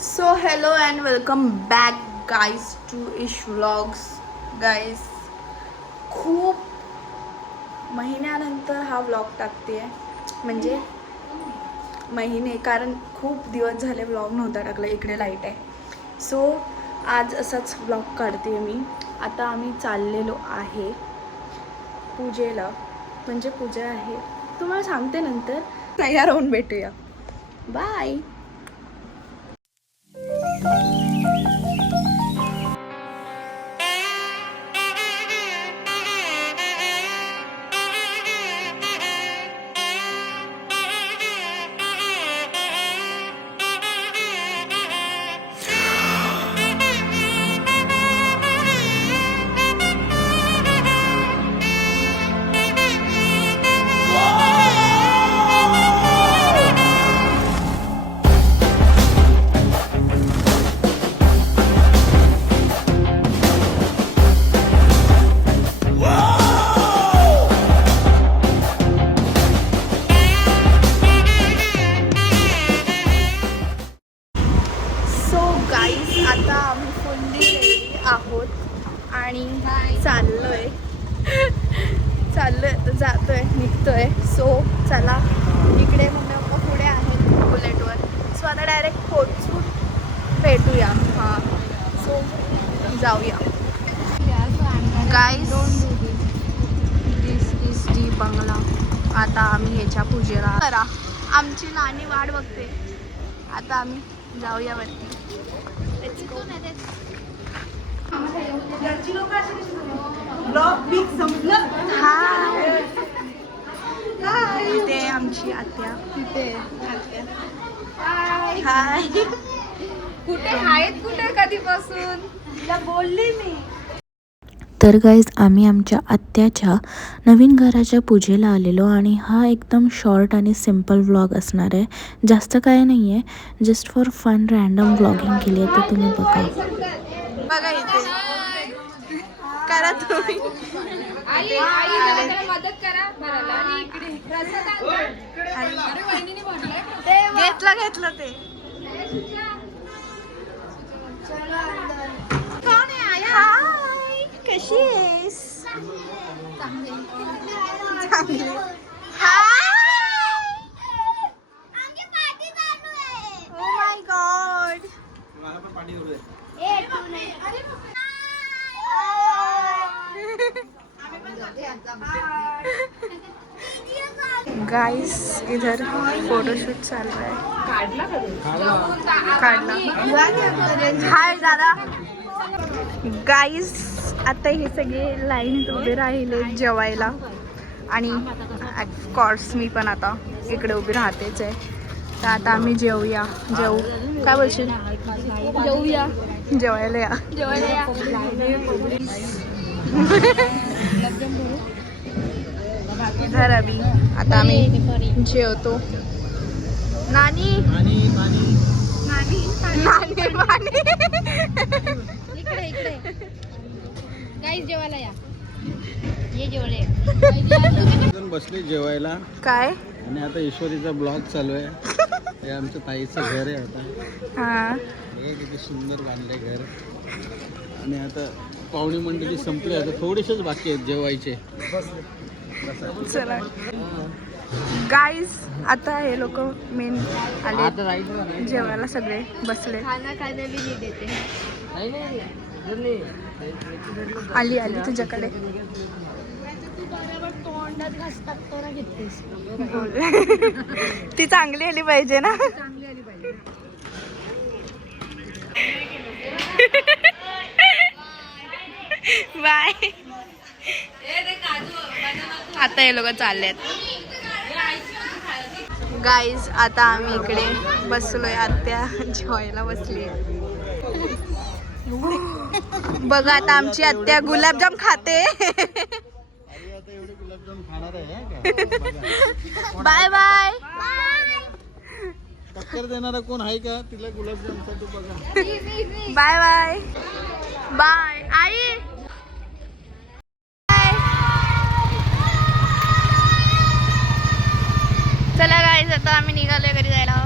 So hello and welcome back guys to Ish vlogs. Guys खूप महिन्यानंतर हा व्लॉग टाकते आहे, म्हणजे महिने, कारण खूप दिवस झाले व्लॉग नव्हता टाकला. इकडे लाईट आहे, सो आज असाच व्लॉग काढते मी. आता आम्ही चाललेलो आहे पूजेला, म्हणजे पूजा आहे, तुम्हाला सांगते नंतर. तयार होऊन भेटूया. बाय. आता आम्ही फुल्ली रेडी आहोत आणि जातोय निघतोय. सो चला, इकडे मम्मी पप्पा पुढे आहेत बुलेटवर. सो आता डायरेक्ट पोचून भेटूया. हां, सो जाऊया. गाईज, दिस इज डी बंगला. आता आम्ही ह्याच्या पूजेला करा. आमची नानी वाट बघते. आता आम्ही जाऊया वरती. इथे आमची आत्या. हाय. कुठे आहेत, कुठे कधीपासून तिला बोलली मी. तर गाईज, आम्ही आमच्या आत्याच्या नवीन घराच्या पूजेला आलेलो आणि हा एकदम शॉर्ट आणि सिम्पल व्लॉग असणार आहे. जास्त काय नाही आहे, just for fun random vlogging केली आहे, तर तुम्ही बघा. बघा इथे करा तुम्ही. मदत करा भरायला. आणि इकडे घेतलं ते. कोण आहे? हाय, कशी आहेस? चांगली. Oh my God. गाइस, इधर फोटोशूट चालू आहे. काढला. हाय दादा. गाइस, आता हे सगळे लाईन उभे राहिले जेवायला आणि ऑफकोर्स मी पण आता इकडे उभी राहतेच आहे. तर आता आम्ही जेवू. काय बोलशील? जेवायला या. इधर अभी आता आम्ही जेवतो. नानी इकडे गाईस जेवायला या. ये जेवले. बसले जेवायला. काय? आणि आता ईश्वरीचा ब्लॉग चालू आहे. हे आमच्या ताईचं घर आहे. आता हा, बघा किती सुंदर बांधले घर. आणि आता पाहुणी मंडळी संपली, आता थोडेसेच बाकी आहेत जेवायचे. चला गाईज, आता हे लोक मेन आले जेवायला, सगळे बसले. खाना खाने भी नहीं देते. आली तुझ्याकडे. तोंडात घास टाकताना घेतलीस. ती चांगली आली पाहिजे ना. चांगली आली पाहिजे. बाय. आता हे लोक चाललेत. गाईज, आता आम्ही इकडे बसलोय. आत्या जेवायला बसली. बघा, आता आमची आत्या गुलाबजाम खाते. Bye bye. टक्कर देणारा कोण आहे का तिला गुलाबजामसाठी? बघा. Bye bye. बाय आई. चला गाईज, आता आम्ही निघालोय घरी जायला.